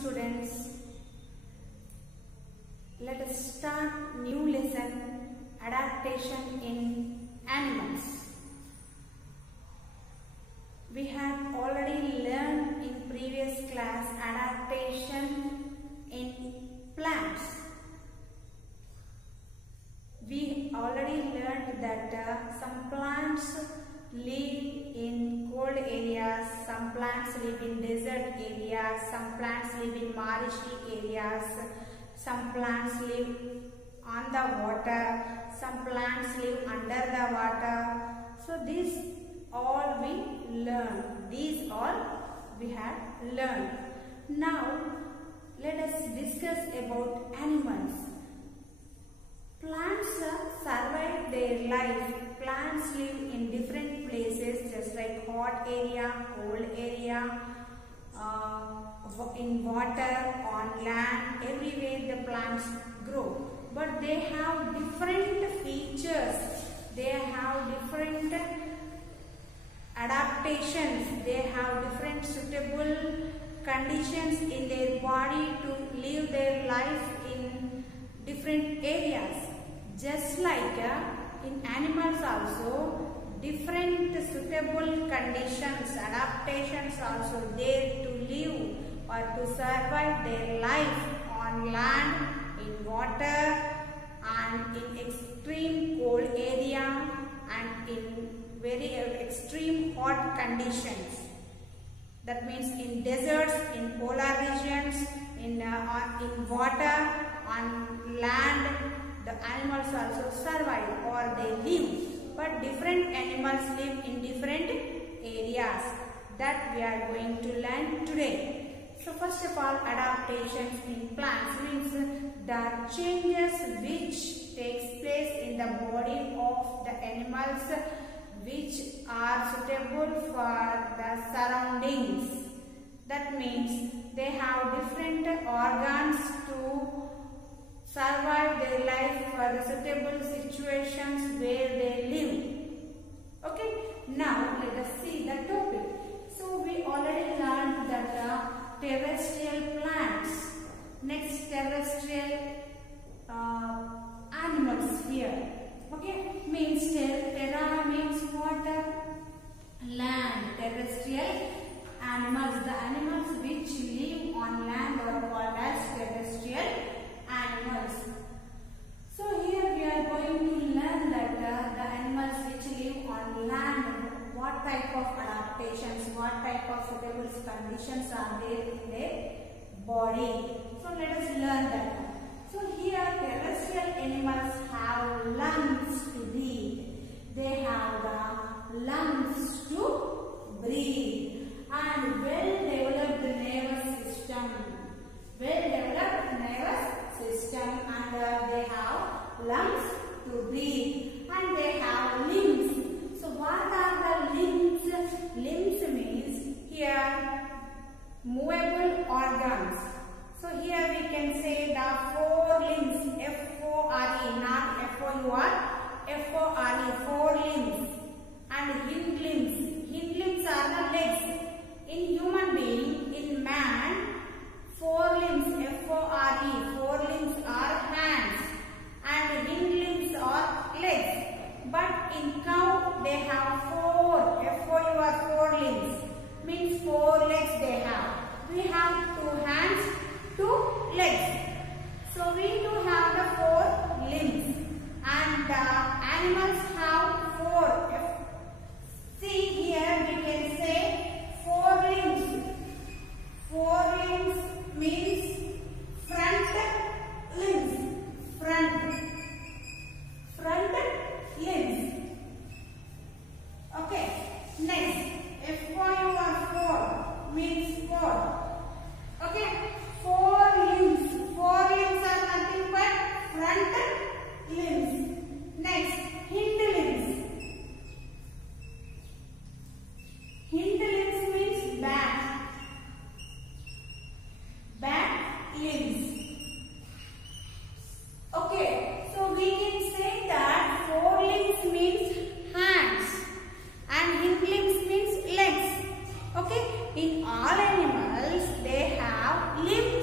students. Let us start new lesson, adaptation in animals. We have already learned in previous class adaptation in plants. We already learned that some plants live in cold areas, some plants live in desert areas, some plants live in marshy areas, some plants live on the water, some plants live under the water. So these all we learn. These all we have learned. Now let us discuss about animals. Plants survive their life. Plants live in different places, just like hot area, cold area, in water, on land, everywhere the plants grow. But they have different features. They have different adaptations. They have different suitable conditions in their body to live their life in different areas. Just like in animals also, different suitable conditions, adaptations also there to live or to survive their life on land, in water, and in extreme cold area and in very extreme hot conditions. That means in deserts, in polar regions, in water, on land, the animals also survive or they live. But different animals live in different areas. That we are going to learn today. So first of all, adaptations in plants means the changes which takes place in the body of the animals which are suitable for the surroundings. That means they have different organs to survive their life for the suitable situations where they live. Okay, now let us see the topic. So we already learned that terrestrial plants. Next, terrestrial animals here. Okay, means terra means water, land. Terrestrial animals, the animals which live on land are called as terrestrial animals. So here we are going to learn that the animals which live on land, what type of adaptations, what type of suitable conditions are there in their body. So let us learn that. So here terrestrial animals have lungs to breathe. They have the lungs to breathe and well-developed nervous system. Well-developed nervous system, and they have lungs to breathe, and they have limbs. So what are the limbs? Limbs means here movable organs. So here we can say the four limbs, F-O-R-E, not F-O-U-R, F-O-R-E, four limbs, and hind limbs. Hind limbs are the legs. In human being, in man, four limbs, F-O-R-E, four limbs are hands and hind limbs are legs. But in cow they have four, F-O-U-R, four limbs, means four legs they have. We have two hands, two legs. So we do have the four limbs, and the animals have four. See here we can say four limbs. Four limbs means front limbs. Front limbs. Okay. Next, F-O-U-R, four means four. Okay. Four limbs. Four limbs are nothing but front limbs. Next, hind limbs. Hind limbs means back. Back limbs. Okay, so we can say that four limbs means hands and hind limbs means legs. Okay, in all animals they have limbs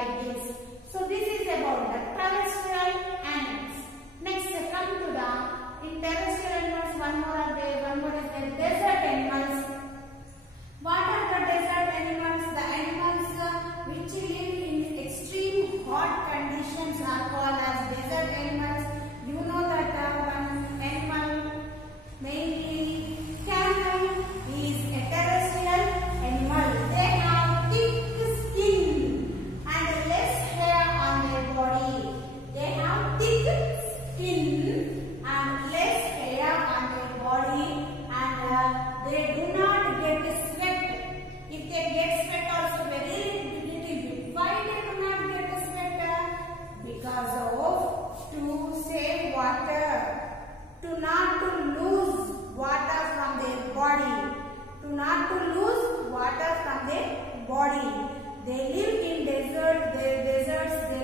like this. So this is about the terrestrial animals. Next, come to the in terrestrial animals. One more is the desert animals. What are the desert animals? The animals which live in extreme hot conditions are called as desert animals. You know that one animal, mainly camel, is a terrestrial animal. They have thick skin and less hair on their body. They have thick skin and less hair on their body, and they do not get sweat. If they get sweat also very little bit. Why they do not get sweat? Because of to save water, to not to lose water from their body, to not to lose water from their body. They live in deserts. They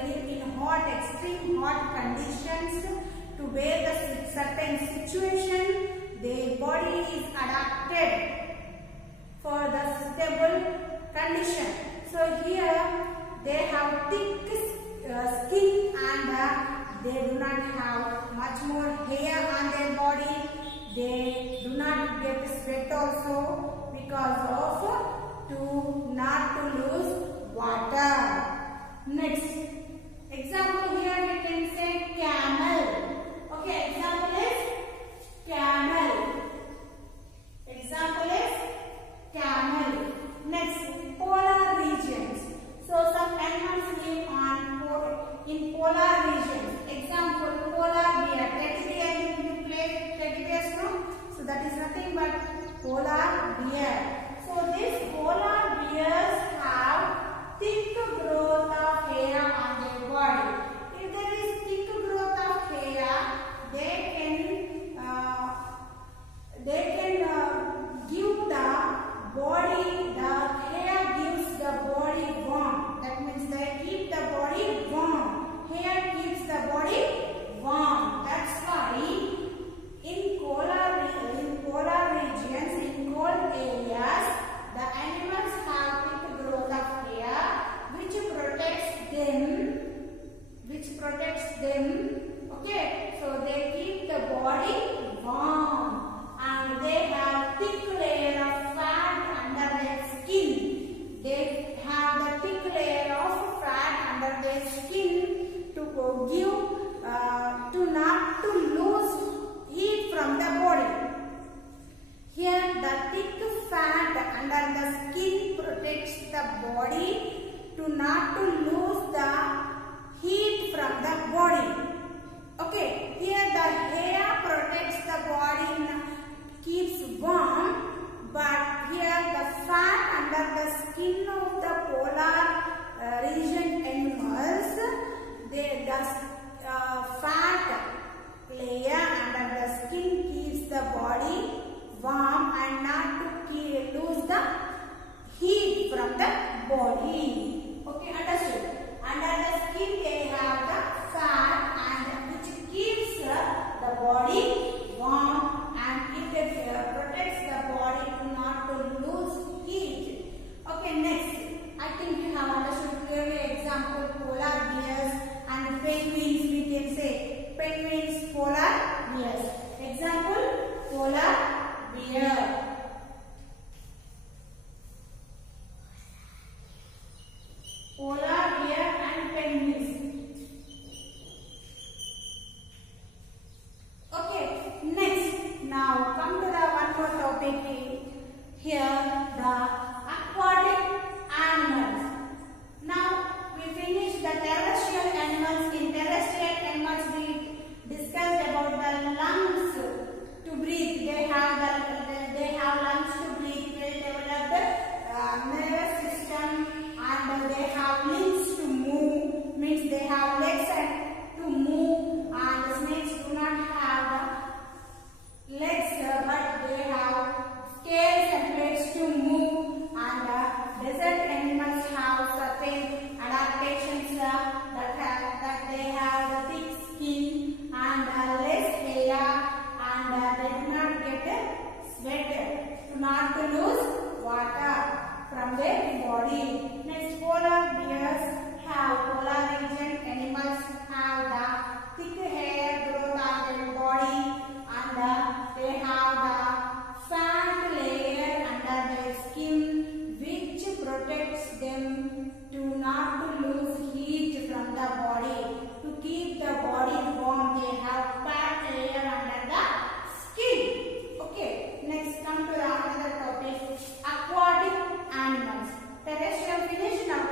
live in hot, extreme hot conditions. To bear the certain situation, their body is adapted for the suitable condition. So here they have thick skin and they do not have much more hair on their body. They do not get sweat also because of to not to lose water. Next example, here we can say camel. Okay, example is camel. Example is camel. Next, polar regions. So some animals live in polar regions. Example, polar bear. Teddy bear, you play teddy bears, no? So that is nothing but polar bear. So these polar bears have thick growth of hair on their body. If there is thick growth of hair, they can give the body, the hair gives the body warm. That means they keep the body warm. Hair keeps the body warm. That's why in polar regions, in cold areas, the animals have thick growth of hair which protects them. Okay, so they keep the body warm, and they have thick layer of fat under their skin. They have the thick layer of fat under their skin to give to not to lose heat from the body. Here the thick fat under the skin protects the body to not to lose the heat from the body. Okay, here the hair protects the body, keeps warm, but here the fat under the skin of the polar region animals, the fat layer under the skin keeps the body warm and not to lose the heat from the body. Okay, understood? Under the skin they have the fat and which keeps the body warm, and it protects the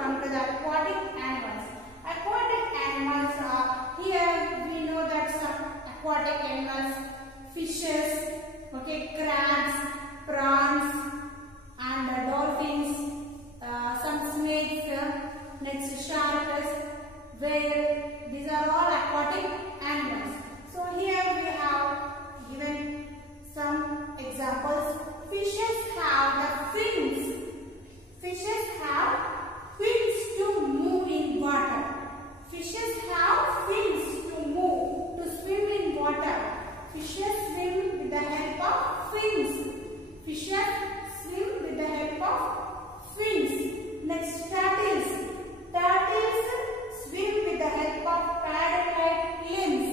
come to the aquatic animals. Aquatic animals are, here we know that some aquatic animals, fishes, okay, crabs, prawns, and dolphins, some snakes, next sharks, whale. These are all aquatic animals. So here we have given some examples. Fishes have the fins. Fishes have fins to move in water. Fishes have fins to move, to swim in water. Fishes swim with the help of fins. Fishes swim with the help of fins. Next, turtles. Turtles swim with the help of paddle-like limbs.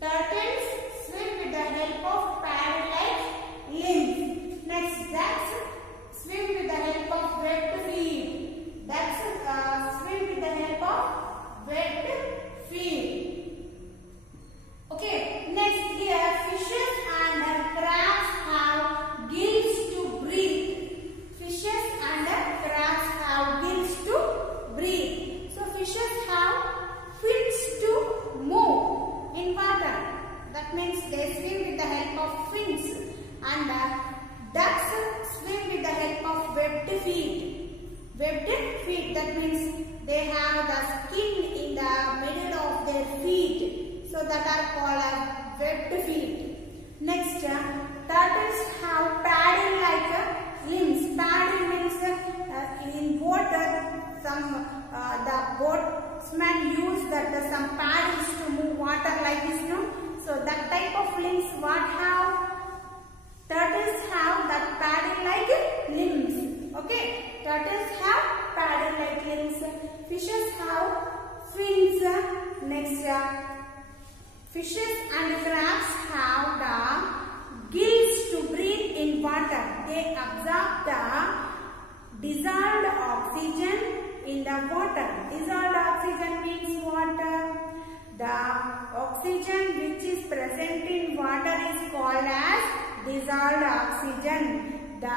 Turtles swim with the help of paddle-like limbs. Next, ducks swim with the help of webbed feet. Ducks swim with the help of webbed feet. Okay, next here, fishes and crabs have gills to breathe. Fishes and crabs have gills to breathe. So fishes have fins to move in water. That means they swim with the help of fins. And ducks swim with the help of webbed feet. Webbed feet, that means they have the skin in the middle of their feet. So that are called as webbed feet. Next, turtles have paddle-like limbs. Paddle means in water, the boatsmen use some paddles to move water like this, no? So that type of limbs, what have? Turtles have that paddle-like limbs. Okay, turtles have paddle-like limbs. Fishes have fins. Next, fishes and crabs have the gills to breathe in water. They absorb the dissolved oxygen in the water. Dissolved oxygen means water. The oxygen which is present in water is called as dissolved oxygen. The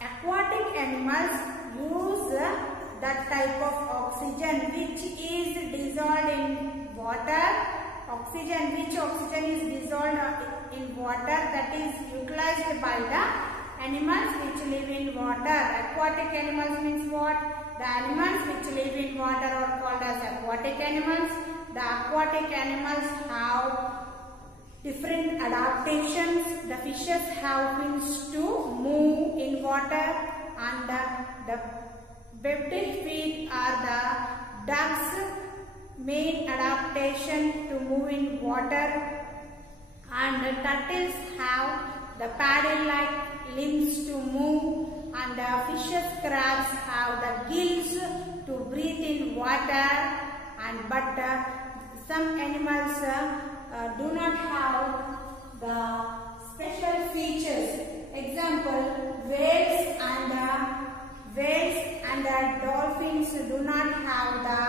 aquatic animals use that type of oxygen which is dissolved in water. Which oxygen is dissolved in water, that is utilized by the animals which live in water. Aquatic animals means what? The animals which live in water are called as aquatic animals. The aquatic animals have different adaptations. The fishes have fins to move in water, and the webbed feet are the ducks' main adaptation to move in water, and the turtles have the paddle-like limbs to move, and the fishes, crabs have the gills to breathe in water, but some animals do not have the special features. Example, whales and dolphins do not have the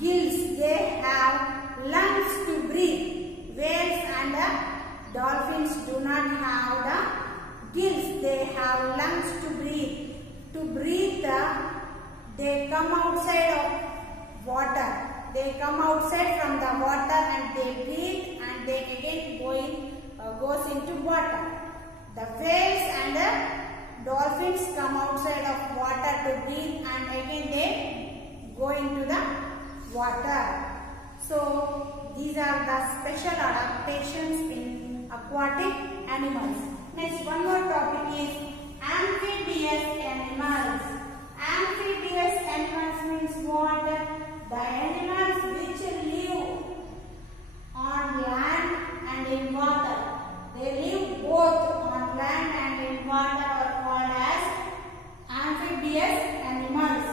gills. They have lungs to breathe. Whales and dolphins do not have the gills. They have lungs to breathe. To breathe, they come outside of water. They come outside from the water and they breathe, and they again goes into water. The whales and the dolphins come outside of water to breathe, and again they go into the water. So these are the special adaptations in aquatic animals. Next, one more topic is amphibious animals. Amphibious animals means what? The animals which live on land and in water. They live both on land and in water are called as amphibious animals.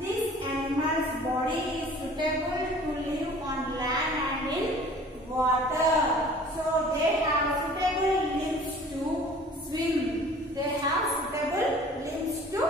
These animals' body is suitable to live on land and in water. So they have suitable limbs to swim. They have suitable limbs to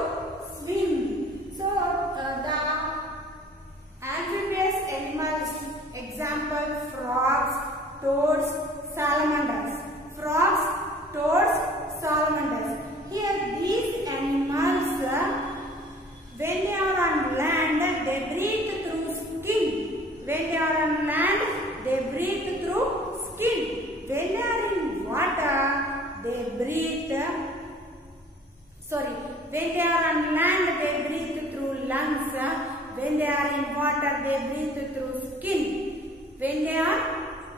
When they are in water, they breathe through skin. When they are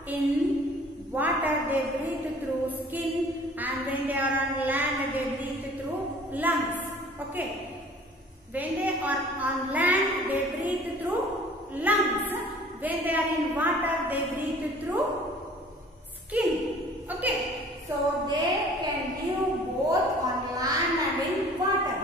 in water, they breathe through skin, and when they are on land, they breathe through lungs. Okay. When they are on land, they breathe through lungs. When they are in water, they breathe through skin. Okay. So they can live both on land and in water.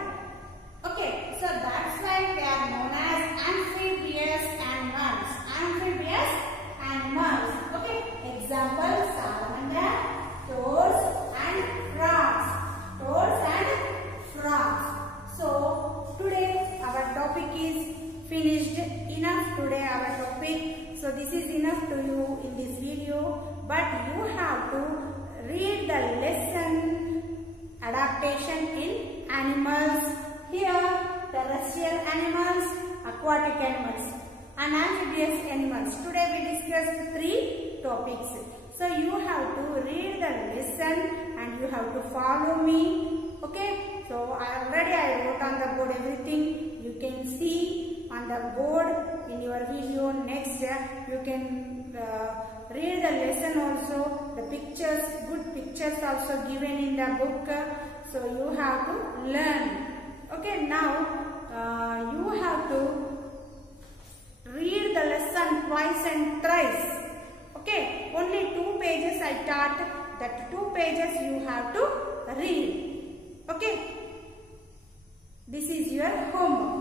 Okay. So that's why they are known as amphibious animals. Amphibious animals. Okay. Example: salamander, toads, and frogs. Toads and frogs. So today our topic is finished. Enough today our topic. So this is enough to you in this video, but you have to read the lesson adaptation in animals. Here terrestrial animals, aquatic animals, and amphibious animals. Today we discussed 3 topics. So you have to read the lesson and you have to follow me. Okay. So I wrote on the board everything. You can see on the board in your video. Next you can read the lesson also. The pictures, good pictures also given in the book. So you have to learn. Okay. Now you have to read the lesson twice and thrice. Okay. Only 2 pages I taught. That 2 pages you have to read. Okay. This is your homework.